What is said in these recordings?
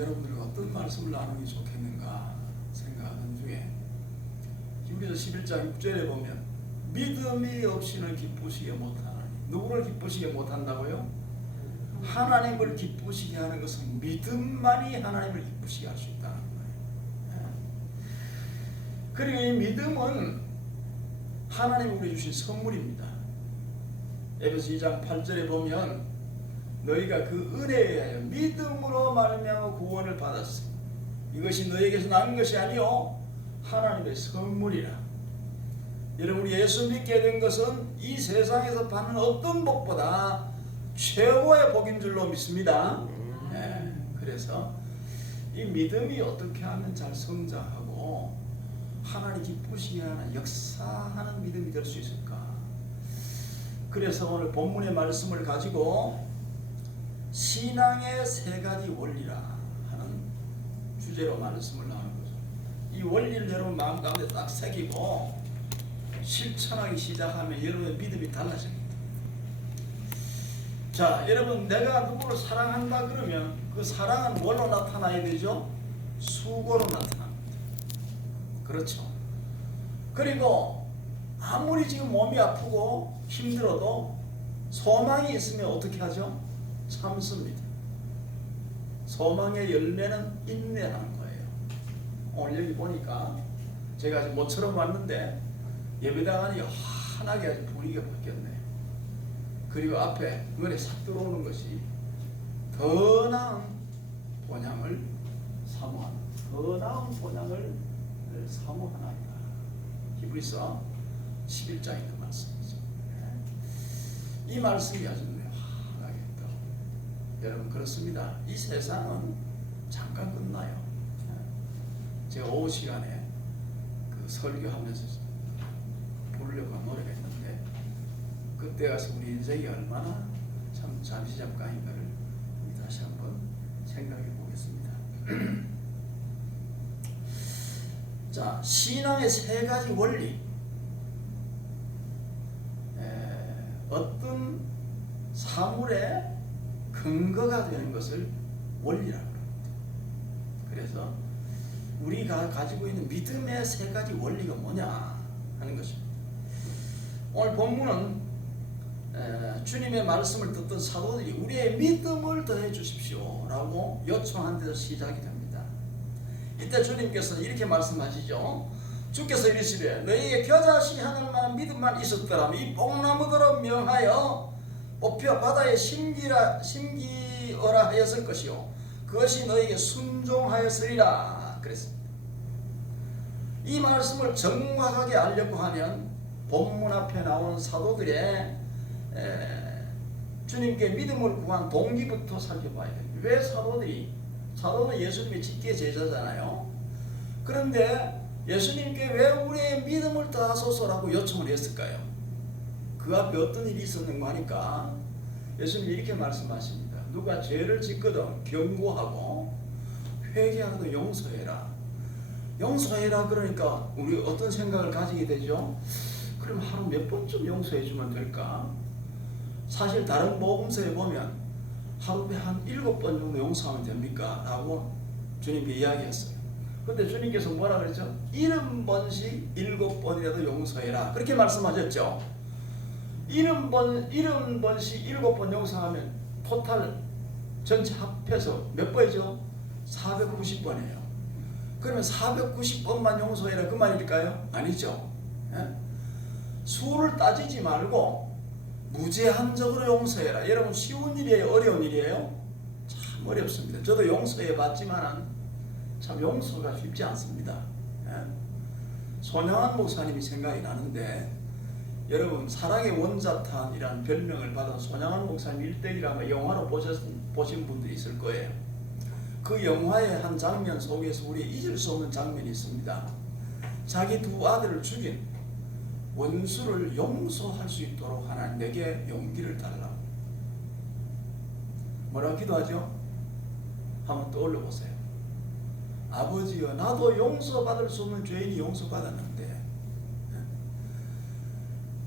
여러분들과 어떤 말씀을 나누기 좋겠는가 생각하는 중에 히브리서 11장 6절에 보면 믿음이 없이는 기쁘시게 못하나니, 누구를 기쁘시게 못한다고요? 하나님을 기쁘시게 하는 것은 믿음만이 하나님을 기쁘시게 할 수 있다는 거예요. 그리고 이 믿음은 하나님이 우리에게 주신 선물입니다. 에베소 2장 8절에 보면 너희가 그 은혜에 의하여 믿음으로 말미암아 구원을 받았으니 이것이 너희에게서 난 것이 아니요 하나님의 선물이라. 여러분, 우리 예수 믿게 된 것은 이 세상에서 받는 어떤 복보다 최고의 복인 줄로 믿습니다. 그래서 이 믿음이 어떻게 하면 잘 성장하고 하나님 기쁘시게 하는 역사하는 믿음이 될 수 있을까? 그래서 오늘 본문의 말씀을 가지고 신앙의 세 가지 원리라 하는 주제로 말씀을 나누는 거죠. 이 원리를 여러분 마음 가운데 딱 새기고 실천하기 시작하면 여러분의 믿음이 달라집니다. 자, 여러분, 내가 누구를 사랑한다 그러면 그 사랑은 뭘로 나타나야 되죠? 수고로 나타납니다. 그렇죠. 그리고 아무리 지금 몸이 아프고 힘들어도 소망이 있으면 어떻게 하죠? 참습니다. 소망의 열매는 인내라는 거예요. 오늘 여기 보니까 제가 아직 모처럼 왔는데 예배당 안이 환하게 아주 분위기가 바뀌었네. 그리고 앞에 눈에 싹 들어오는 것이 더 나은 본향을 사모하는, 더 나은 본향을 사모하나이다. 히브리서 11장에 있는 말씀이죠. 이 말씀이 아주 환하게 있다고. 여러분, 그렇습니다. 이 세상은 잠깐 끝나요. 제가 오후 시간에 그 설교하면서 부르려고 한 노래가 있는데 그때 가서 우리 인생이 얼마나 참 잠시 잠깐인가를 다시 한번 생각해 보겠습니다. 자, 신앙의 세 가지 원리. 어떤 사물의 근거가 되는 것을 원리라고 합니다. 그래서 우리가 가지고 있는 믿음의 세 가지 원리가 뭐냐 하는 것입니다. 오늘 본문은 주님의 말씀을 듣던 사도들이 우리의 믿음을 더해 주십시오 라고 요청한 데서 시작이 됩니다. 이때 주님께서는 이렇게 말씀하시죠. 주께서 이르시되 너희에게 겨자씨 하늘만한 믿음만 있었더라면 이 뽕나무들을 명하여 뽑혀 바다에 심기어라 하였을 것이요 그것이 너희에게 순종하였으리라 그랬습니다. 이 말씀을 정확하게 알려고 하면 본문 앞에 나온 사도들의 주님께 믿음을 구한 동기부터 살펴봐야 됩니다. 왜 사도는 예수님의 직계 제자잖아요. 그런데 예수님께 왜 우리의 믿음을 더하소서라고 요청을 했을까요? 그 앞에 어떤 일이 있었는가 하니까 예수님이 이렇게 말씀하십니다. 누가 죄를 짓거든 경고하고 회개하거든 용서해라. 용서해라 그러니까 우리 어떤 생각을 가지게 되죠? 그럼 하루 몇 번쯤 용서해 주면 될까? 사실 다른 복음서에 보면 하루에 한 7번 정도 용서하면 됩니까? 라고 주님께 이야기했어요. 근데 주님께서 뭐라 그랬죠? 70번씩 7번이라도 용서해라. 그렇게 말씀하셨죠. 70번씩 7번 용서하면 토탈 전체 합해서 몇 번이죠? 490번이에요. 그러면 490번만 용서해라 그 말일까요? 아니죠. 수를 따지지 말고 무제한적으로 용서해라. 여러분, 쉬운 일이에요? 어려운 일이에요? 참 어렵습니다. 저도 용서해 봤지만 참 용서가 쉽지 않습니다. 손양한 목사님이 생각이 나는데 여러분, 사랑의 원자탄이라는 별명을 받은 손양한 목사님 일대기를 아마 영화로 보신 분들이 있을 거예요. 그 영화의 한 장면 속에서 우리 잊을 수 없는 장면이 있습니다. 자기 두 아들을 죽인 원수를 용서할 수 있도록 하나님 내게 용기를 달라. 뭐라고 기도하죠? 한번 떠올려 보세요. 아버지여, 나도 용서받을 수 없는 죄인이 용서받았는데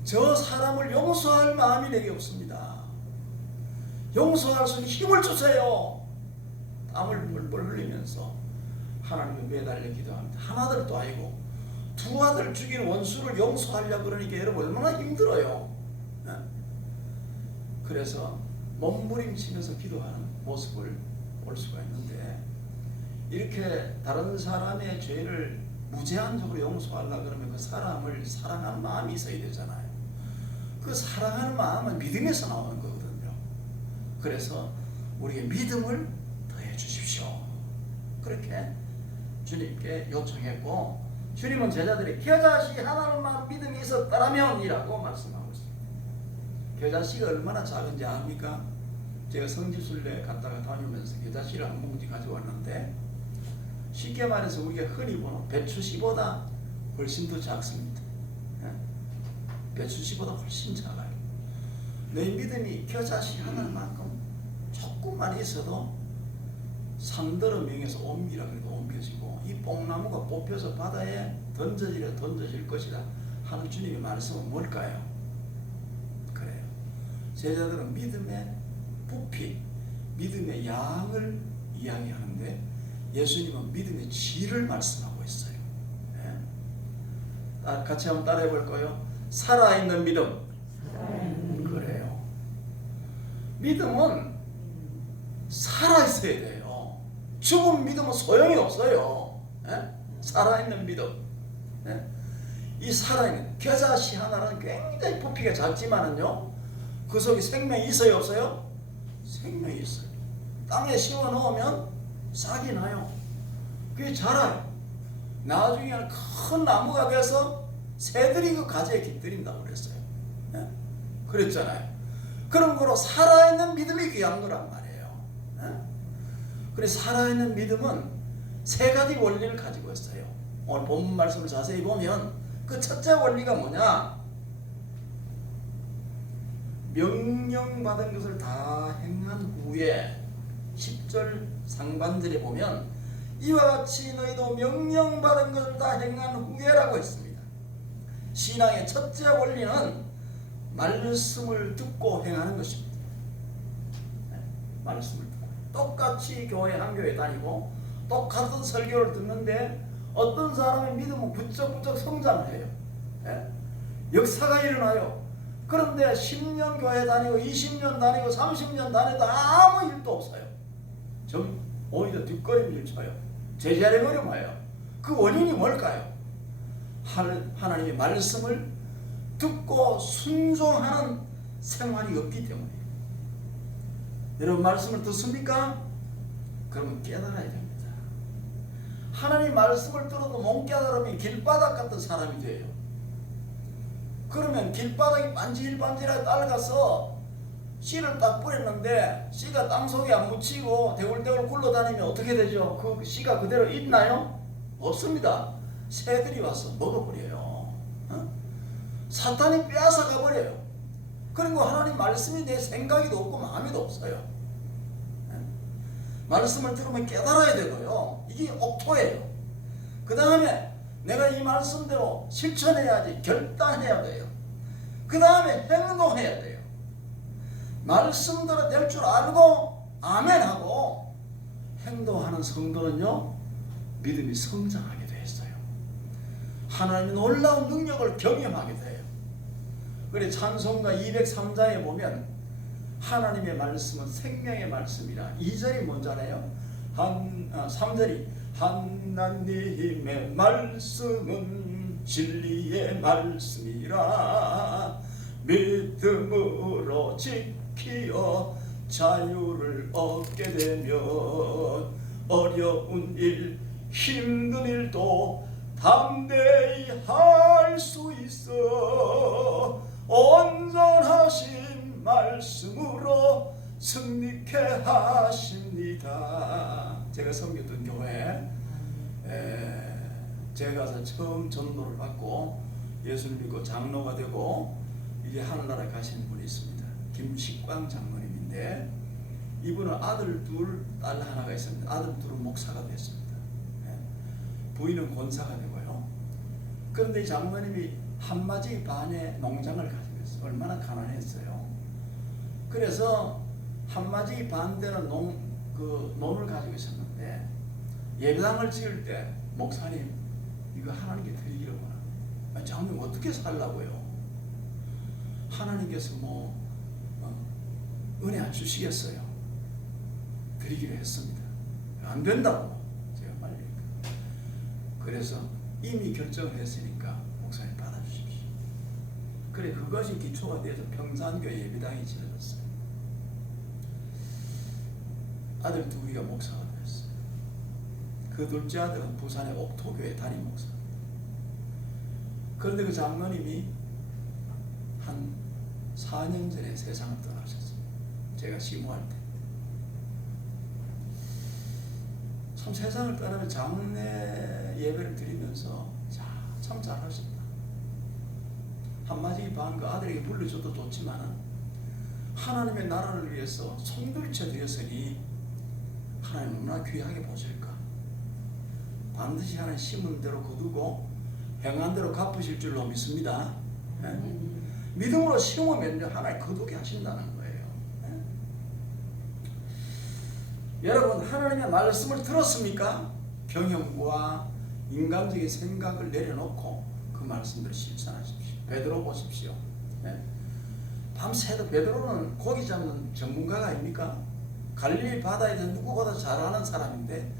저 사람을 용서할 마음이 내게 없습니다. 용서할 수 있는 힘을 주세요. 땀을 뻘뻘 흘리면서 하나님께 매달려 기도합니다. 한 아들도 아니고 두 아들 죽인 원수를 용서하려고 그러니까 여러분 얼마나 힘들어요. 그래서 몸부림치면서 기도하는 모습을 볼 수가 있는데, 이렇게 다른 사람의 죄를 무제한적으로 용서하려고 그러면 그 사람을 사랑하는 마음이 있어야 되잖아요. 그 사랑하는 마음은 믿음에서 나오는 거거든요. 그래서 우리의 믿음을 더해 주십시오. 그렇게 주님께 요청했고, 주님은 제자들이 겨자씨 하나만 믿음이 있었다라면 이라고 말씀하고 있습니다. 겨자씨가 얼마나 작은지 아십니까? 제가 성지순례 갔다가 다니면서 겨자씨를 한 봉지 가져왔는데, 쉽게 말해서 우리가 흔히 보는 배추씨보다 훨씬 더 작습니다. 배추씨보다 훨씬 작아요. 내 믿음이 겨자씨 하나만큼 조금만 있어도 산더러 명에서 옮기라 그래도 옮겨지고, 이 뽕나무가 뽑혀서 바다에 던져질 것이다 하는 주님의 말씀은 뭘까요? 그래요. 제자들은 믿음의 부피, 믿음의 양을 이야기하는데, 예수님은 믿음의 질을 말씀하고 있어요. 같이 한번 따라해 볼까요? 살아있는 믿음. 그래요. 믿음은 살아있어야 돼요. 죽은 믿음은 소용이 없어요. 살아있는 믿음. 이 살아있는 겨자씨 하나는 굉장히 부피가 작지만은요, 그 속에 생명이 있어요, 없어요? 생명이 있어요. 땅에 심어 놓으면 싹이 나요. 그게 자라요. 나중에는 큰 나무가 돼서 새들이 그 가지에 깃들인다고 그랬어요. 그랬잖아요. 그런 거로 살아있는 믿음이 귀한 거란 말이에요. 그래서 살아있는 믿음은 세 가지 원리를 가지고 있어요. 오늘 본문 말씀을 자세히 보면 그 첫째 원리가 뭐냐? 명령받은 것을 다 행한 후에 10절 상반절에 보면 이와 같이 너희도 명령받은 것을 다 행한 후에라고 했습니다. 신앙의 첫째 원리는 말씀을 듣고 행하는 것입니다. 말씀을 듣고 똑같이 한 교회 다니고 똑같은 설교를 듣는데 어떤 사람의 믿음은 부쩍부쩍 성장을 해요. 역사가 일어나요. 그런데 10년 교회 다니고 20년 다니고 30년 다녀도 아무 일도 없어요. 좀 오히려 뒷걸음질 쳐요. 제자리에 어려워요. 그 원인이 뭘까요? 하나님의 말씀을 듣고 순종하는 생활이 없기 때문이에요. 여러분 말씀을 듣습니까? 그러면 깨달아야 됩니다. 하나님 말씀을 들어도 못 깨달으면 길바닥 같은 사람이 돼요. 그러면 길바닥이 반질반질하게 따라가서 씨를 딱 뿌렸는데 씨가 땅속에 안 묻히고 대굴대굴 굴러다니면 어떻게 되죠? 그 씨가 그대로 있나요? 없습니다. 새들이 와서 먹어버려요. 사탄이 빼앗아 가버려요. 그리고 하나님 말씀이 내 생각에도 없고 마음에도 없어요. 말씀을 들으면 깨달아야 되고요. 이게 옥토예요. 그 다음에 내가 이 말씀대로 실천해야지, 결단해야 돼요. 그 다음에 행동해야 돼요. 말씀대로 될 줄 알고 아멘하고 행동하는 성도는요, 믿음이 성장하게 되어 있어요. 하나님의 놀라운 능력을 경험하게 돼요. 그래 찬송가 203장에 보면 하나님의 말씀은 생명의 말씀이라, 2절이 뭔잖아요? 3절이 하나님의 말씀은 진리의 말씀이라 믿음으로 지키어 자유를 얻게 되면 어려운 일 힘든 일도 담대히 할 수 있어 온전하신 말씀으로 승리케 하십니다. 제가 섬겼던 교회 제가 가서 처음 전도를 받고 예수를 믿고 장로가 되고 이제 하늘나라에 가시는 분이 있습니다. 김식광 장로님인데 이분은 아들 둘, 딸 하나가 있습니다. 아들 둘은 목사가 됐습니다. 부인은 권사가 되고요. 그런데 이 장로님이 한마디 반의 농장을 가지고 있어요. 얼마나 가난했어요. 그래서 한마디 반 되는 그 논을 가지고 있었는데 예배당을 지을 때 목사님 이거 하나님께 드리기로 원합니다. 장로님 어떻게 살라고요? 하나님께서 은혜 안 주시겠어요? 드리기로 했습니다. 안 된다고 제가 말해요. 그래서 이미 결정을 했으니까 목사님 받아주십시오. 그래 그것이 기초가 돼서 평산교회 예배당이 지어졌어요. 아들 둘이가 목사가 됐어요. 그 둘째 아들은 부산의 옥토교회 담임 목사입니다. 그런데 그 장로님이 한 4년 전에 세상을 떠나셨어요. 제가 시무할 때. 참 세상을 떠나면 장례 예배를 드리면서 참 잘하셨다. 한마디 반 그 아들에게 물려줘도 좋지만 하나님의 나라를 위해서 손들쳐 드렸으니 하나님 얼마나 귀하게 보실까. 반드시 하나님 심은 대로 거두고 행한 대로 갚으실 줄로 믿습니다. 믿음으로 심으면 하나님 거두게 하신다는 거예요. 여러분 하나님의 말씀을 들었습니까? 경험과 인간적인 생각을 내려놓고 그 말씀들을 실천하십시오. 베드로 보십시오. 밤새도 베드로는 고기 잡는 전문가가 아닙니까? 갈릴리 바다에서 누구보다 잘하는 사람인데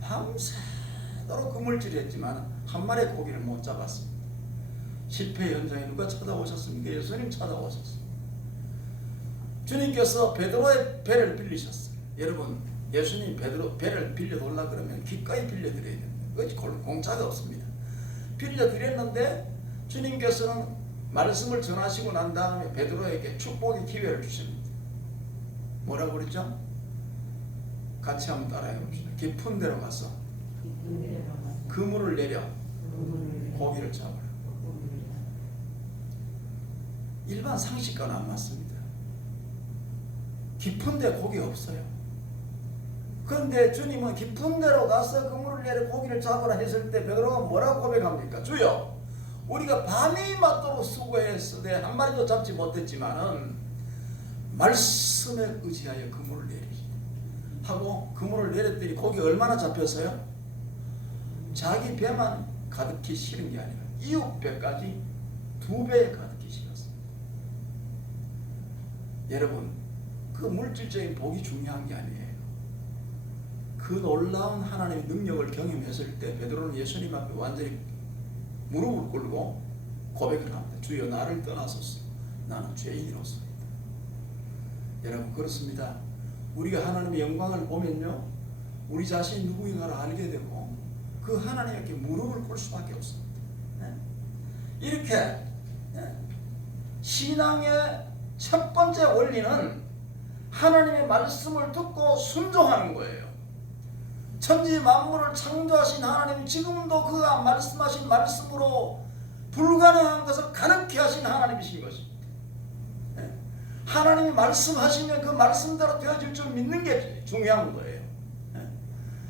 밤새도록 그물질을 했지만 한 마리의 고기를 못 잡았습니다. 실패 현장에 누가 찾아오셨습니까? 예수님 찾아오셨습니다. 주님께서 베드로의 배를 빌리셨어요. 여러분 예수님이 베드로 배를 빌려달라 그러면 기꺼이 빌려드려야 됩니다. 공짜가 없습니다. 빌려드렸는데 주님께서는 말씀을 전하시고 난 다음에 베드로에게 축복의 기회를 주십니다. 뭐라고 그랬죠? 같이 한번 따라해 봅시다. 깊은 데로 가서 그물을 내려 고기를 잡으라. 일반 상식과는 안 맞습니다. 깊은 데 고기 없어요. 그런데 주님은 깊은 데로 가서 그물을 내려 고기를 잡으라 했을 때 베드로가 뭐라고 고백합니까? 주여 우리가 밤이 맞도록 수고했으되 한 마리도 잡지 못했지만은 말씀에 의지하여 그물을 내리시다 하고 그물을 내렸더니 고기 얼마나 잡혔어요? 자기 배만 가득히 실은 게 아니라 이웃 배까지 2배 가득히 실었습니다. 여러분 그 물질적인 복이 중요한 게 아니에요. 그 놀라운 하나님의 능력을 경험했을 때 베드로는 예수님 앞에 완전히 무릎을 꿇고 고백을 합니다. 주여 나를 떠나소서 나는 죄인이로소이다. 여러분 그렇습니다. 우리가 하나님의 영광을 보면요 우리 자신이 누구인가를 알게 되고 그 하나님께 무릎을 꿇을 수밖에 없습니다. 이렇게 신앙의 첫 번째 원리는 하나님의 말씀을 듣고 순종하는 거예요. 천지 만물을 창조하신 하나님 지금도 그가 말씀하신 말씀으로 불가능한 것을 가능케 하신 하나님이신 것입니다. 하나님이 말씀하시면 그 말씀대로 되어질 줄 믿는 게 중요한 거예요.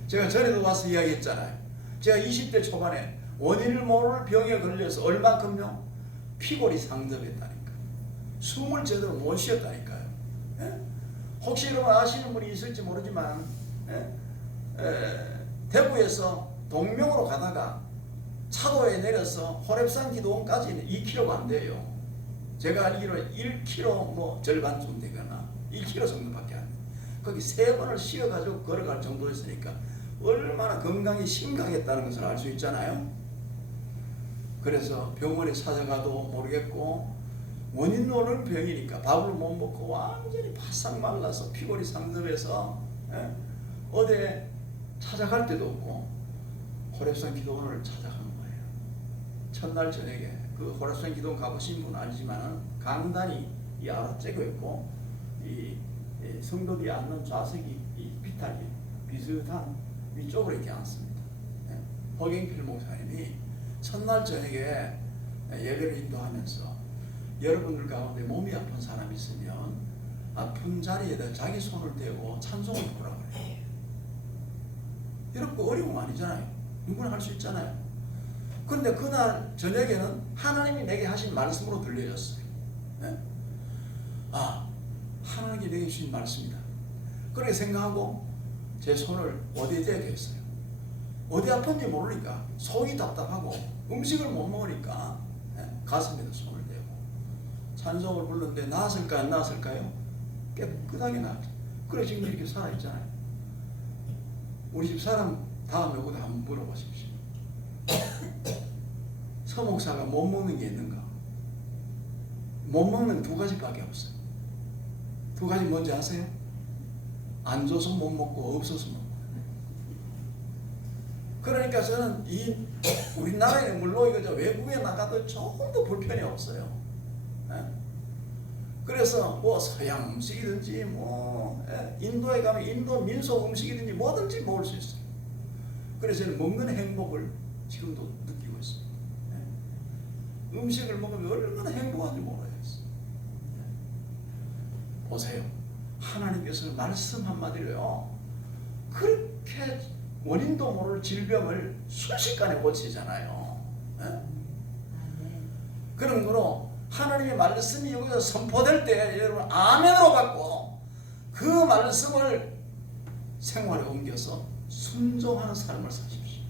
제가 전에도 와서 이야기했잖아요. 제가 20대 초반에 원인을 모를 병에 걸려서 얼만큼요? 피골이 상접했다니까. 숨을 제대로 못 쉬었다니까요. 혹시 여러분 아시는 분이 있을지 모르지만 대구에서 동명으로 가다가 차도에 내려서 호렙산 기도원까지는 2km가 안 돼요. 제가 알기로는 1km 절반쯤 되거나 1km 정도밖에 안 돼요. 거기 3번을 쉬어가지고 걸어갈 정도였으니까 얼마나 건강이 심각했다는 것을 알 수 있잖아요. 그래서 병원에 찾아가도 모르겠고 원인 모르는 병이니까 밥을 못 먹고 완전히 바싹 말라서 피골이 상접해서 어디에 찾아갈 데도 없고 호렙산 기도원을 찾아간 거예요. 첫날 저녁에 그 호렙산 기도원 가보신 분은 알지만 강단이 이 아래 째고 있고 이 성도들이 앉는 좌석이 이 비탈이 비슷한 위쪽으로 이렇게 앉습니다. 허경필 목사님이 첫날 저녁에 예배를 인도하면서 여러분들 가운데 몸이 아픈 사람이 있으면 아픈 자리에다 자기 손을 대고 찬송을 부르라 그래요. 이런 거 어려운 거 아니잖아요. 누구나 할 수 있잖아요. 그런데 그날 저녁에는 하나님이 내게 하신 말씀으로 들려졌어요. 하나님이 내게 주신 말씀이다. 그렇게 생각하고 제 손을 어디에 대게 했어요. 어디 아픈지 모르니까 속이 답답하고 음식을 못 먹으니까 가슴에다 손을 대고 찬송을 부르는데 나았을까 안 나았을까요? 깨끗하게 나았죠. 그래 지금 이렇게 살아있잖아요. 우리 집 사람 다음에 오다 한번 물어보십시오. 서목사가 못 먹는 게 있는가? 못 먹는 두 가지밖에 없어요. 두 가지 뭔지 아세요? 안 줘서 못 먹고 없어서 못 먹고. 그러니까 저는 우리나라에는 물론 이거 외국에 나가도 조금 더 불편이 없어요. 그래서 뭐 서양 음식이든지 뭐 인도에 가면 인도 민속 음식이든지 뭐든지 먹을 수 있어요. 그래서 저는 먹는 행복을 지금도 느끼고 있습니다. 음식을 먹으면 얼마나 행복한지 모르겠어요. 보세요. 하나님께서는 말씀 한마디로요. 그렇게 원인도 모를 질병을 순식간에 고치잖아요. 그런 거로 하나님의 말씀이 여기서 선포될 때 여러분 아멘으로 받고 그 말씀을 생활에 옮겨서 순종하는 삶을 사십시오.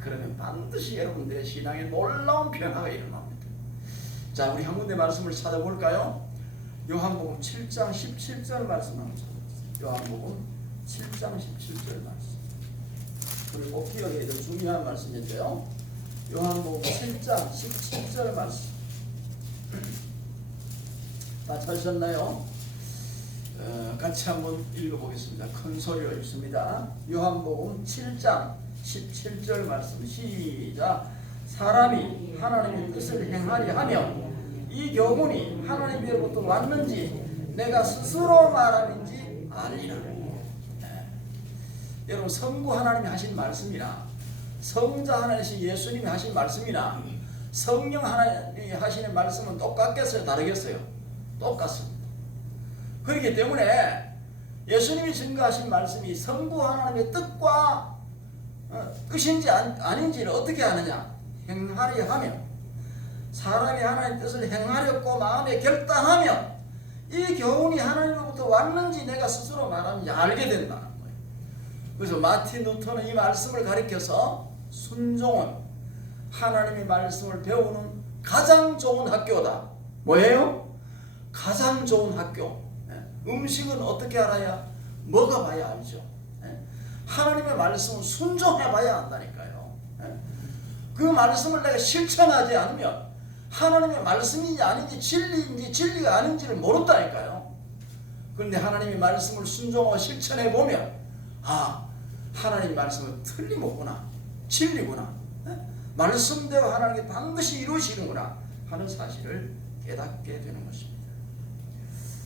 그러면 반드시 여러분들의 신앙에 놀라운 변화가 일어납니다. 자, 우리 한 군데 말씀을 찾아볼까요? 요한복음 7장 17절 말씀 한번 찾아보세요. 요한복음 7장 17절 말씀. 우리 꼭 기억해야 될 중요한 말씀인데요. 요한복음 7장 17절 말씀. 다 찾으셨나요? 같이 한번 읽어보겠습니다. 큰 소리로 읽습니다. 요한복음 7장 17절 말씀 시작. 사람이 하나님의 뜻을 행하려 하면 이 교훈이 하나님으로부터 왔는지 내가 스스로 말함인지 알리라. 여러분 성부 하나님이 하신 말씀이나 성자 하나님이 예수님이 하신 말씀이나 성령 하나님이 하시는 말씀은 똑같겠어요? 다르겠어요? 똑같습니다. 그렇기 때문에 예수님이 증거하신 말씀이 성부 하나님의 뜻과 뜻인지 아닌지를 어떻게 아느냐? 행하려 하면 사람이 하나님의 뜻을 행하려고 마음에 결단하면 이 교훈이 하나님으로부터 왔는지 내가 스스로 말하는지 알게 된다는 거예요. 그래서 마틴 루터는 이 말씀을 가리켜서 순종은 하나님의 말씀을 배우는 가장 좋은 학교다. 뭐예요? 가장 좋은 학교. 음식은 어떻게 알아야? 먹어봐야 알죠. 하나님의 말씀은 순종해봐야 안다니까요. 그 말씀을 내가 실천하지 않으면 하나님의 말씀인지 아닌지 진리인지 진리가 아닌지를 모른다니까요. 그런데 하나님의 말씀을 순종하고 실천해보면 하나님의 말씀은 틀림없구나, 진리구나, 말씀대로 하나님이 반드시 이루시는구나 하는 사실을 깨닫게 되는 것입니다.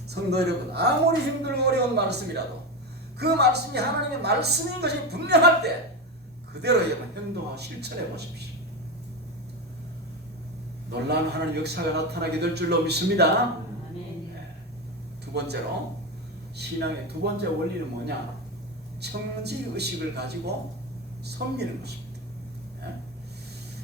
성도 여러분, 아무리 힘들고 어려운 말씀이라도 그 말씀이 하나님의 말씀인 것이 분명할 때 그대로 행동하고 실천해 보십시오. 놀라운 하나님 역사가 나타나게 될 줄로 믿습니다. 두 번째로 신앙의 두 번째 원리는 뭐냐? 청지의식을 가지고 섬기는 것입니다.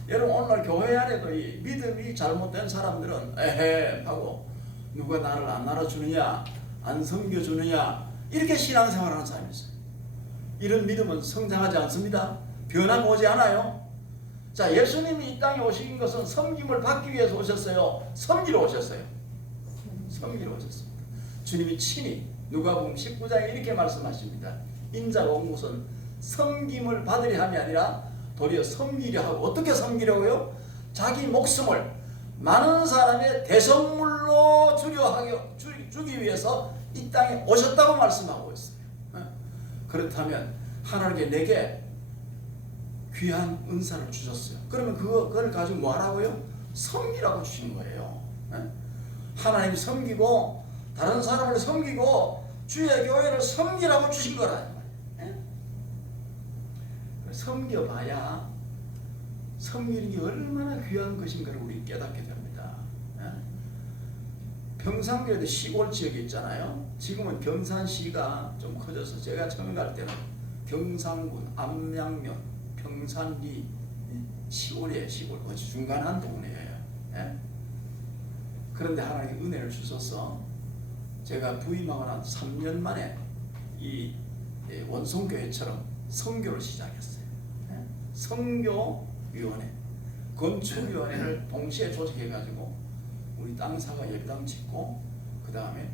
여러분 오늘 교회 안에도 이 믿음이 잘못된 사람들은 에헤 하고 누가 나를 안 알아주느냐 안 섬겨주느냐 이렇게 신앙생활하는 사람이 있어요. 이런 믿음은 성장하지 않습니다. 변화가 오지 않아요. 자, 예수님이 이 땅에 오신 것은 섬김을 받기 위해서 오셨어요? 섬기러 오셨어요? 섬기러 오셨습니다. 주님이 친히 누가복음 19장에 이렇게 말씀하십니다. 인자가 온 것은 섬김을 받으려 함이 아니라 도리어 섬기려 하고, 어떻게 섬기려고요? 자기 목숨을 많은 사람의 대성물로 주기 위해서 이 땅에 오셨다고 말씀하고 있어요. 그렇다면 하나님께 내게 귀한 은사를 주셨어요. 그러면 그걸 가지고 뭐 하라고요? 섬기라고 주신 거예요. 하나님 섬기고 다른 사람을 섬기고 주의 교회를 섬기라고 주신 거라는 말이에요. 섬겨봐야 섬기는 게 얼마나 귀한 것인가를 우리 깨닫게 됩니다. 평상교에도 시골 지역에 있잖아요. 지금은 경산시가 좀 커져서 제가 처음 갈 때는 경상군, 암양면, 평산리 시골이에요. 시골 어디 중간한 동네예요. 그런데 하나님이 은혜를 주셔서 제가 부임하고 난 3년 만에 이 원성교회처럼 선교를 시작했어요. 선교위원회, 건축위원회를 동시에 조직해가지고 우리 땅사가 예배당 짓고 그 다음에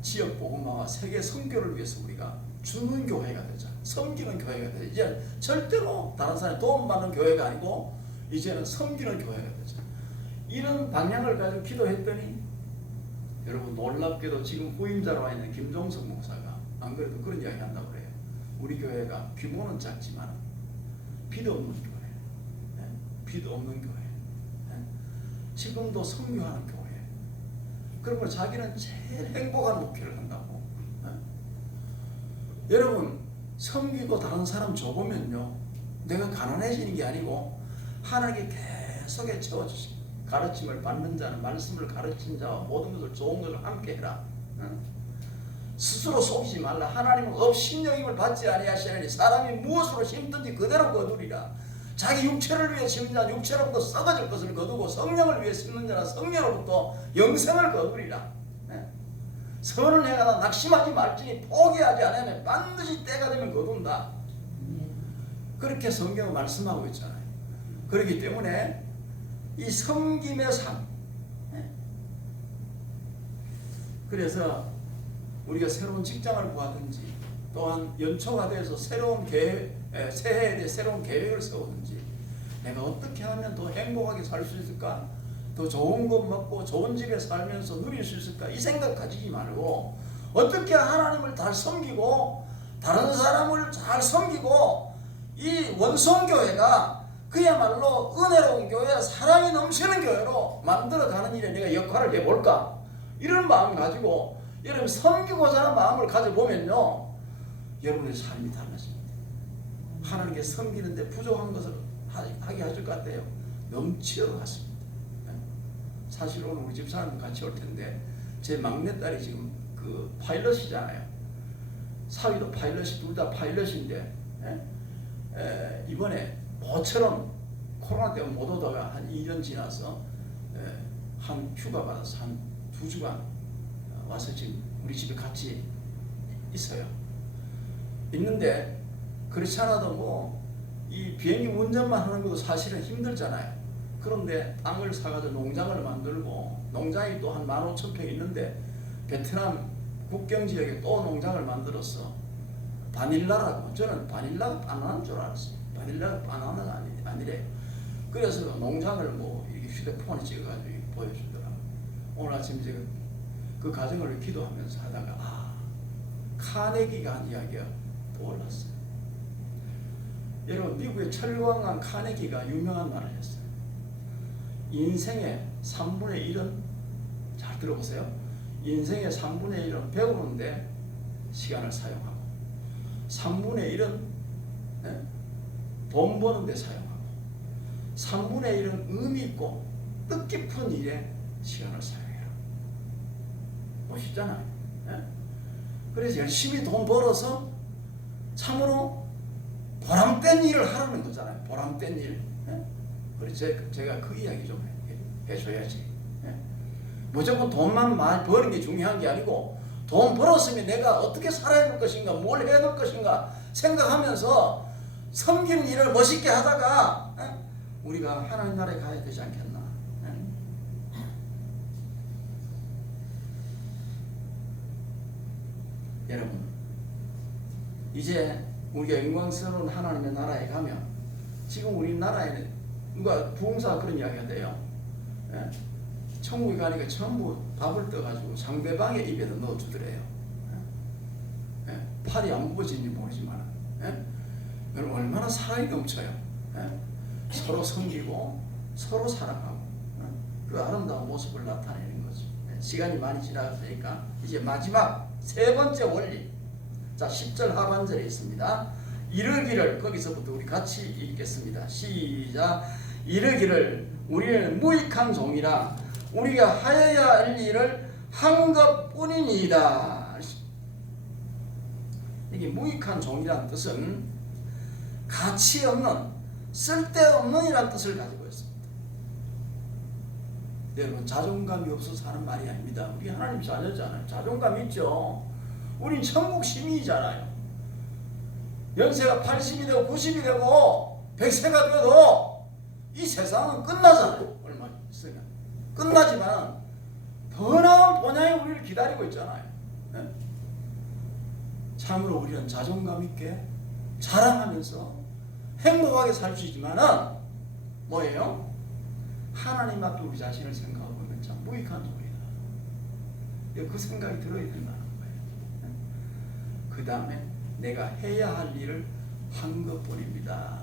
지역 복음화와 세계 선교를 위해서 우리가 주는 교회가 되자, 섬기는 교회가 되자. 이제 절대로 다른 사람이 도움받는 교회가 아니고 이제는 섬기는 교회가 되자. 이런 방향을 가지고 기도했더니 여러분 놀랍게도 지금 후임자로 와 있는 김종석 목사가 안 그래도 그런 이야기 한다고 그래요. 우리 교회가 규모는 작지만 빚 없는 교회, 빚 없는 교회, 지금도 선교하는 교회. 그러면 자기는 제일 행복한 목회를 한다고. 여러분 섬기고 다른 사람 줘보면요, 내가 가난해지는 게 아니고 하나님께 계속에 채워주시고, 가르침을 받는 자는 말씀을 가르친 자와 모든 것을 좋은 것을 함께 해라. 스스로 속이지 말라. 하나님은 업신여김을 받지 아니하시나니 사람이 무엇으로 심든지 그대로 거두리라. 자기 육체를 위해 심는 자는 육체로부터 썩어질 것을 거두고 성령을 위해 심는 자는 성령으로부터 영생을 거두리라. 선을 행하다 낙심하지 말지니 포기하지 않으면 반드시 때가 되면 거둔다. 그렇게 성경은 말씀하고 있잖아요. 그렇기 때문에 이 섬김의 삶, 그래서 우리가 새로운 직장을 구하든지 또한 연초가 돼서 새로운 계획, 새해에 대해 새로운 계획을 세우든지 내가 어떻게 하면 더 행복하게 살 수 있을까, 더 좋은 것 먹고 좋은 집에 살면서 누릴 수 있을까, 이 생각 가지지 말고 어떻게 하나님을 잘 섬기고 다른 사람을 잘 섬기고 이 원성교회가 그야말로 은혜로운 교회, 사랑이 넘치는 교회로 만들어가는 일에 내가 역할을 해볼까, 이런 마음을 가지고 여러분 섬기고자 하는 마음을 가져보면요, 여러분의 삶이 달라집니다. 하나님께 섬기는데 부족한 것을 하게 하실 것 같아요. 넘치어 갔습니다. 사실 오늘 우리 집사람 같이 올 텐데 제 막내딸이 지금 그 파일럿이잖아요. 사위도 파일럿이, 둘 다 파일럿인데 이번에 모처럼 코로나 때문에 못 오다가 한 2년 지나서 한 휴가 받아서 한 2주간 와서 지금 우리 집에 같이 있어요. 있는데 그렇지 않아도 뭐 이 비행기 운전만 하는 것도 사실은 힘들잖아요. 그런데 땅을 사가지고 농장을 만들고, 농장이 또 한 15,000평 있는데 베트남 국경지역에 또 농장을 만들어서 바닐라라고, 저는 바닐라가 바나나인 줄 알았어요. 바닐라가 바나나가 아니래요. 그래서 농장을 뭐 이렇게 휴대폰에 찍어가지고 보여주더라고요. 오늘 아침 제가 그 가정을 기도하면서 하다가 카네기가 한 이야기가 떠올랐어요. 여러분 미국의 철광왕 카네기가 유명한 말을 했어요. 인생의 3분의 1은, 잘 들어보세요, 인생의 3분의 1은 배우는데 시간을 사용하고 3분의 1은 돈 버는 데 사용하고 3분의 1은 의미 있고 뜻깊은 일에 시간을 사용해라. 멋있잖아요. 그래서 열심히 돈 벌어서 참으로 보람된 일을 하라는 거잖아요. 보람된 일. 그래서 제가 그 이야기 좀 해줘야지. 무조건 돈만 많이 버는 게 중요한 게 아니고, 돈 벌었으면 내가 어떻게 살아야 될 것인가, 뭘 해야 될 것인가 생각하면서 섬기는 일을 멋있게 하다가 우리가 하나님 나라에 가야 되지 않겠나. 여러분 이제 우리가 영광스러운 하나님의 나라에 가면, 지금 우리나라에는 누가 부흥사가 그런 이야기가 돼요. 천국에 가니까 전부 밥을 떠가지고 상대방의 입에다 넣어주더래요. 팔이 안 굽어지는지 모르지만 여러분 얼마나 사랑이 넘쳐요. 서로 섬기고 서로 사랑하고 그 아름다운 모습을 나타내는 거죠. 시간이 많이 지나갔으니까 이제 마지막 세 번째 원리, 자 10절 하반절에 있습니다. 이르기를, 거기서부터 우리 같이 읽겠습니다. 시작. 이르기를 우리는 무익한 종이라 우리가 하여야 할 일을 한 것뿐이니이다. 이게 무익한 종이란 뜻은 가치 없는, 쓸데없는 이란 뜻을 가지고 있습니다. 여러분 자존감이 없어서 하는 말이 아닙니다. 우리 하나님 자녀잖아요. 자존감 있죠. 우린 천국 시민이잖아요. 연세가 80이 되고 90이 되고 100세가 되어도 이 세상은 끝나잖아요. 얼마 있으면 끝나지만 더 나은 본향이 우리를 기다리고 있잖아요. 네? 참으로 우리는 자존감 있게 자랑하면서 행복하게 살 수 있지만은 뭐예요? 하나님 앞에 우리 자신을 생각하고 보면 참 무익한 소리다. 그 생각이 들어야 된다는 거예요. 그 다음에 내가 해야 할 일을 한 것뿐입니다.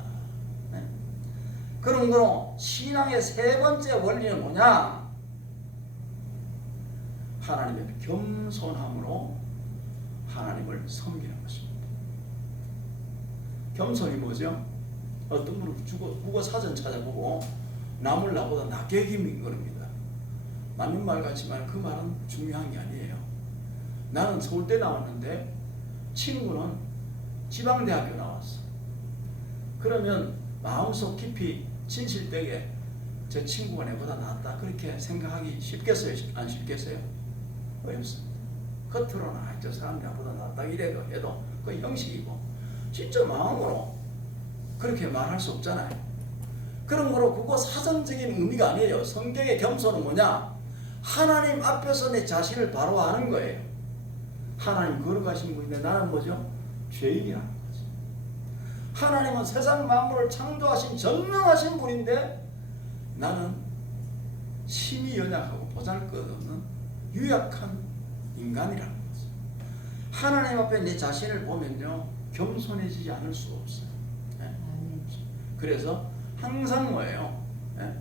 그러므로 신앙의 세 번째 원리는 뭐냐? 하나님의 겸손함으로 하나님을 섬기는 것입니다. 겸손이 뭐죠? 어떤 분은 국어 사전 찾아보고 남을 나보다 낮게 여기는 겁니다. 맞는 말 같지만 그 말은 중요한 게 아니에요. 나는 서울대 나왔는데 친구는 지방대학교 나왔어. 그러면 마음속 깊이 진실되게 제 친구가 내보다 낫다 그렇게 생각하기 쉽겠어요? 안 쉽겠어요? 어렵습니다. 겉으로는 저 사람이 나보다 낫다 이래도 해도 그 형식이고 진짜 마음으로 그렇게 말할 수 없잖아요. 그러므로 그거 사전적인 의미가 아니에요. 성경의 겸손은 뭐냐? 하나님 앞에서 내 자신을 바로 아는 거예요. 하나님 거룩하신 분인데 나는 뭐죠? 죄인이라는 거죠. 하나님은 세상 만물을 창조하신 전능하신 분인데 나는 심히 연약하고 보잘것없는 유약한 인간이라는 거죠. 하나님 앞에 내 자신을 보면요 겸손해지지 않을 수가 없어요. 네? 그래서 항상 뭐예요? 네?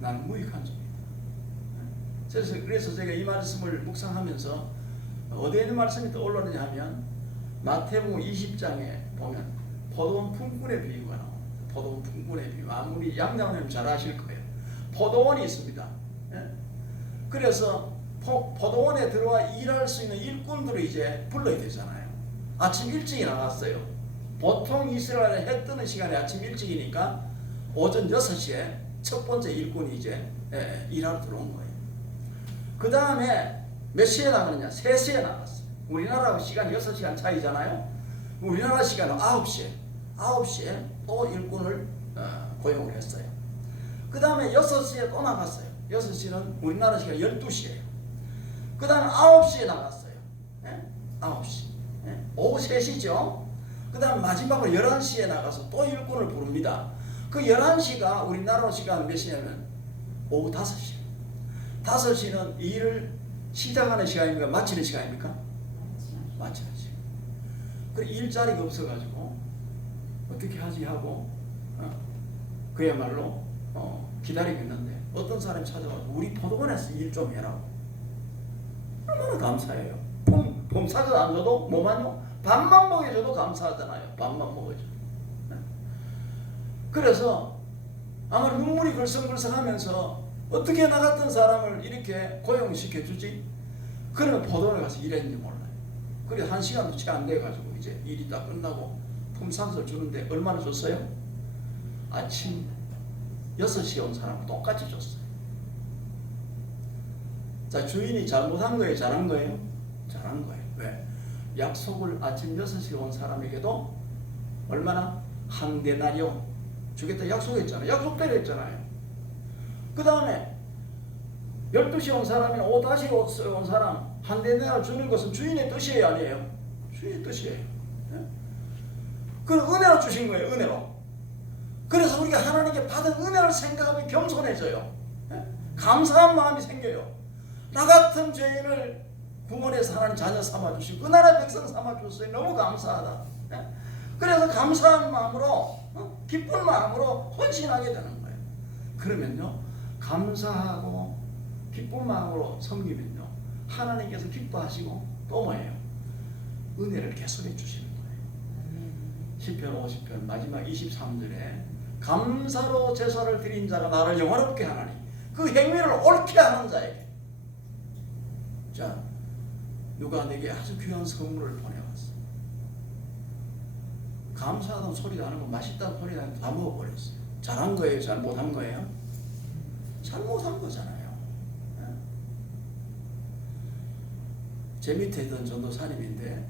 나는 무익한 자입니다. 그래서 제가 이 말씀을 묵상하면서 어디에 있는 말씀이 떠올랐느냐 하면 마태복음 20장에 보면 포도원 품꾼의 비유가 나옵니다. 포도원 품꾼의 비유. 아무리 양장님 잘 아실 거예요. 포도원이 있습니다. 예? 그래서 포도원에 들어와 일할 수 있는 일꾼들을 이제 불러야 되잖아요. 아침 일찍이 나갔어요. 보통 이스라엘에 해 뜨는 시간에 아침 일찍이니까 오전 6시에 첫 번째 일꾼이 이제 일하러 들어온 거예요. 그 다음에 몇 시에 나가느냐? 3시에 나갔어요. 우리나라하고 시간이 6시간 차이잖아요. 우리나라 시간은 9시에 또 일꾼을 고용을 했어요. 그 다음에 6시에 또 나갔어요. 6시는 우리나라 시간 12시예요. 그 다음에 9시에 나갔어요. 9시. 오후 3시죠. 그 다음에 마지막으로 11시에 나가서 또 일꾼을 부릅니다. 그 11시가 우리나라 시간 몇 시냐면 오후 5시예요. 5시는 일을 시작하는 시간입니까? 마치는 시간입니까? 마치는 시간. 그래 일자리가 없어가지고 어떻게 하지 하고 그야말로 기다리고 있는데 어떤 사람이 찾아와서 우리 포도원에서 일 좀 해라고. 얼마나 감사해요. 봉사도 안 줘도 뭐만요? 밥만 먹여줘도 감사하잖아요. 밥만 먹여줘. 그래서 아마 눈물이 글썽글썽하면서 어떻게 나 같은 사람을 이렇게 고용시켜주지? 그러면 포도원에 가서 일했는지 몰라요. 그래 1시간도 채 안 돼가지고 이제 일이 다 끝나고 품삯을 주는데 얼마나 줬어요? 아침 6시에 온 사람 똑같이 줬어요. 자, 주인이 잘못한 거예요? 잘한 거예요? 잘한 거예요. 왜? 약속을 아침 6시에 온 사람에게도 얼마나? 한 데나리오 주겠다 약속했잖아요. 약속대로 했잖아요. 그 다음에 12시에 온 사람이 오후 다시 온 사람 한 데나리오 주는 것은 주인의 뜻이에요? 아니에요? 주인의 뜻이에요. 네? 그럼 은혜로 주신 거예요. 은혜로. 그래서 우리가 하나님께 받은 은혜를 생각하면 겸손해져요. 네? 감사한 마음이 생겨요. 나 같은 죄인을 구원해서 하나님 자녀 삼아주시고 그 나라 백성 삼아주셨어요. 너무 감사하다. 네? 그래서 감사한 마음으로 기쁜 마음으로 헌신하게 되는 거예요. 그러면요 감사하고 기쁜 마음으로 섬기면요 하나님께서 기뻐하시고 또 뭐예요? 은혜를 계속해 주시는 거예요. 시편 50편 마지막 23절에 감사로 제사를 드린 자가 나를 영화롭게 하나니 그 행위를 옳게 하는 자에게. 자, 누가 내게 아주 귀한 선물을 보내왔어. 감사하다는 소리도 안 하고 맛있다는 소리도 안 하고 다 먹어버렸어요. 잘한 거예요? 잘못한 거예요? 잘못한 거잖아요. 네? 제 밑에 있던 전도사님인데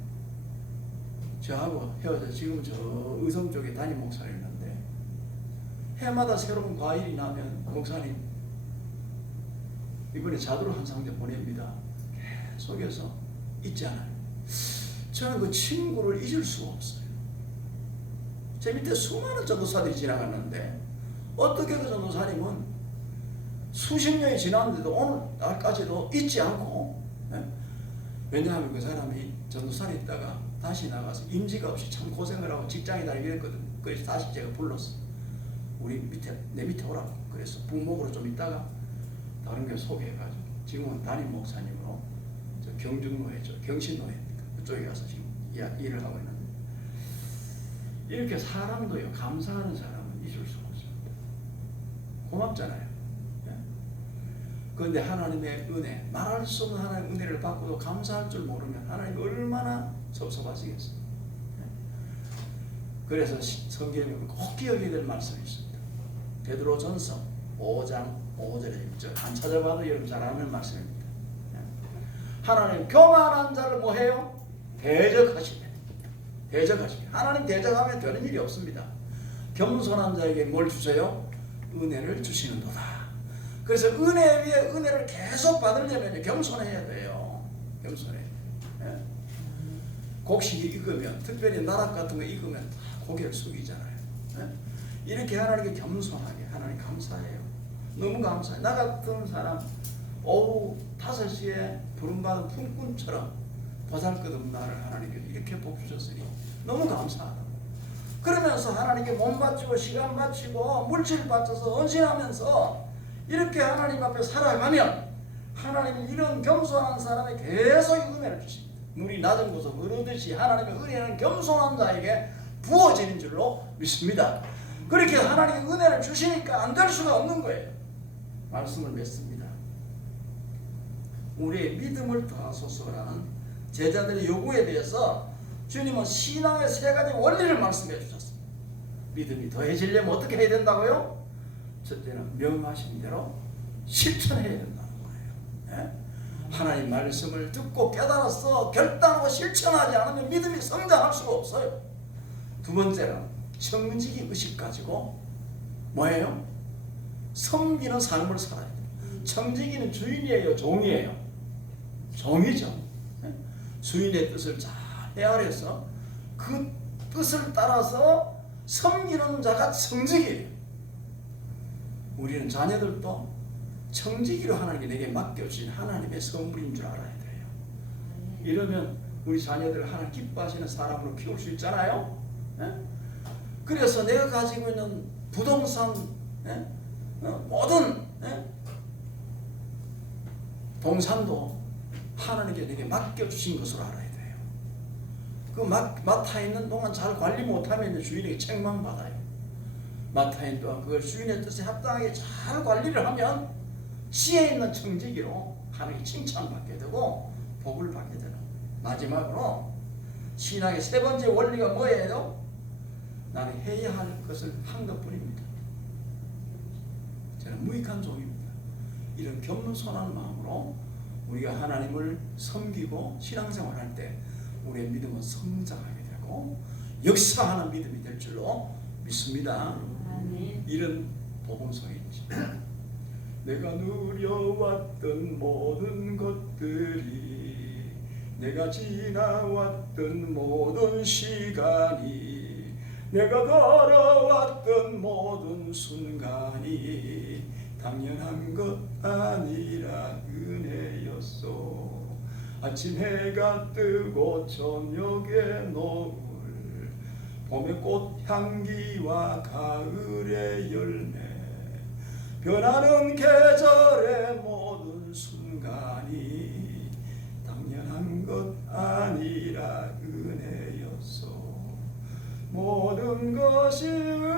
저하고 헤어져 지금 저 의성 쪽에 담임 목사님 있는데 해마다 새로운 과일이 나면 목사님 이번에 자두를 한 상자 보냅니다. 계속해서 잊지 않아요. 저는 그 친구를 잊을 수가 없어요. 제 밑에 수많은 전도사들이 지나갔는데 어떻게 그 전도사님은 수십 년이 지났는데도 오늘날까지도 잊지 않고, 왜냐하면 그 사람이 전도사에 있다가 다시 나가서 임지가 없이 참 고생을 하고 직장에 다니고 이랬거든. 그래서 다시 제가 불렀어. 내 밑에 오라고. 그래서 부목으로 좀 있다가 다른 게 소개해가지고 지금은 담임 목사님으로 저 경중노회, 경신노회입니다. 그쪽에 가서 지금 일을 하고 있는데, 이렇게 사람도요, 감사하는 사람은 잊을 수가 없습니다. 고맙잖아요. 그런데 하나님의 은혜, 말할 수 없는 하나님의 은혜를 받고도 감사할 줄 모르면 하나님이 얼마나 섭섭하시겠어요. 그래서 성경에 꼭 기억해야 될 말씀이 있습니다. 베드로전서 5장 5절에 6절, 안 찾아봐도 여러분 잘 아는 말씀입니다. 하나님 교만한 자를 뭐해요? 대적하시면. 하나님 대적하면 되는 일이 없습니다. 겸손한 자에게 뭘 주세요? 은혜를 주시는도다. 그래서 은혜 위에 은혜를 계속 받으려면 겸손해야 돼요. 겸손해. 곡식이 익으면, 특별히 나락 같은 거 익으면 다 고개를 숙이잖아요. 이렇게 하나님께 겸손하게, 하나님 감사해요. 너무 감사해요. 나 같은 사람 오후 5시에 부름받은 품꾼처럼 보잘것없는 나를 하나님께 이렇게 복 주셨으니 너무 감사하다. 그러면서 하나님께 몸 바치고 시간 바치고 물질 바쳐서 헌신하면서 이렇게 하나님 앞에 살아가면 하나님은 이런 겸손한 사람에 계속 은혜를 주십니다. 물이 낮은 곳에 흐르듯이 하나님의 은혜는 겸손한 자에게 부어지는 줄로 믿습니다. 그렇게 하나님의 은혜를 주시니까 안 될 수가 없는 거예요. 말씀을 맺습니다. 우리의 믿음을 더하소서라는 제자들의 요구에 대해서 주님은 신앙의 3가지 원리를 말씀해 주셨습니다. 믿음이 더해지려면 어떻게 해야 된다고요? 첫째는 명하신 대로 실천해야 된다는 거예요. 하나님 말씀을 듣고 깨달아서 결단하고 실천하지 않으면 믿음이 성장할 수가 없어요. 두 번째는 청지기 의식 가지고 뭐예요? 섬기는 삶을 살아야 돼요. 청지기는 주인이에요, 종이에요? 종이죠. 주인의 뜻을 잘 헤아려서 그 뜻을 따라서 섬기는 자가 청지기예요. 우리는 자녀들도 청지기로 하나님께 내게 맡겨주신 하나님의 선물인 줄 알아야 돼요. 이러면 우리 자녀들을 하나님 기뻐하시는 사람으로 키울 수 있잖아요. 그래서 내가 가지고 있는 부동산, 모든 동산도 하나님께 내게 맡겨주신 것으로 알아야 돼요. 그 맡아 있는 동안 잘 관리 못하면 주인에게 책망받아요. 맡아 있는 동안 그걸 주인의 뜻에 합당하게 잘 관리를 하면 지혜 있는 청지기로 하나님께 칭찬받게 되고 복을 받게 되는. 마지막으로 신앙의 3번째 원리가 뭐예요? 나는 해야 할 것을 한 것뿐입니다. 저는 무익한 종입니다. 이런 겸손한 마음으로 우리가 하나님을 섬기고 신앙생활할 때 우리의 믿음은 성장하게 되고 역사하는 믿음이 될 줄로 믿습니다. 이런 복음서인지 내가 누려왔던 모든 것들이, 내가 지나왔던 모든 시간이, 내가 걸어왔던 모든 순간이 당연한 것 아니라 은혜였소. 아침 해가 뜨고 저녁에 노을, 봄의 꽃향기와 가을의 열매, 변하는 계절의 모든 순간이 당연한 것 아니라 은혜였소. 모든 것이 은혜,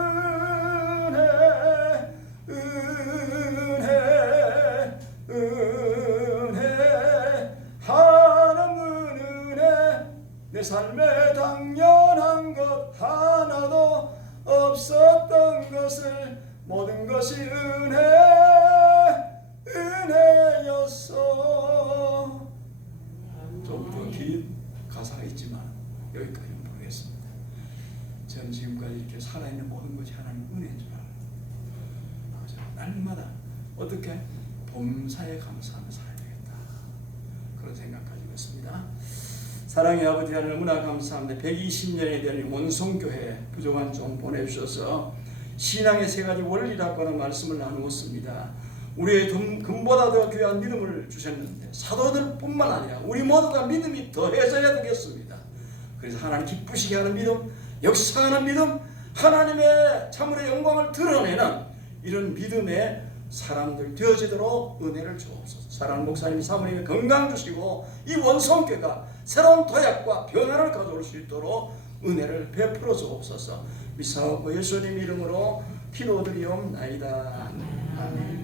하나님은 은혜. 내 삶에 당연한 것 하나도 없었던 것을 모든 것이 은혜였어. 좀 더 긴 가사가 있지만 여기까지 보겠습니다. 지금까지 이렇게 살아있는 모든 것이 하나님 은혜인 줄 알아요. 날마다 어떻게 범사에 감사하며 살아야 되겠다, 그런 생각 가지고 있습니다. 사랑의 아버지 하나님, 너무나 감사합니다. 120년에 대한 원성교회 부족한 종 보내주셔서 신앙의 세 가지 원리라고 하는 말씀을 나누었습니다. 우리의 금보다 더 귀한 믿음을 주셨는데 사도들뿐만 아니라 우리 모두가 믿음이 더해져야 되겠습니다. 그래서 하나님 기쁘시게 하는 믿음, 역사하는 믿음, 하나님의 참으로 영광을 드러내는 이런 믿음의 사람들 되어지도록 은혜를 주옵소서. 사랑하는 목사님 사모님의 건강 주시고 이 원성교회가 새로운 도약과 변화를 가져올 수 있도록 은혜를 베풀어 주옵소서. 미사오고 예수님 이름으로 기도드리옵나이다. 아멘.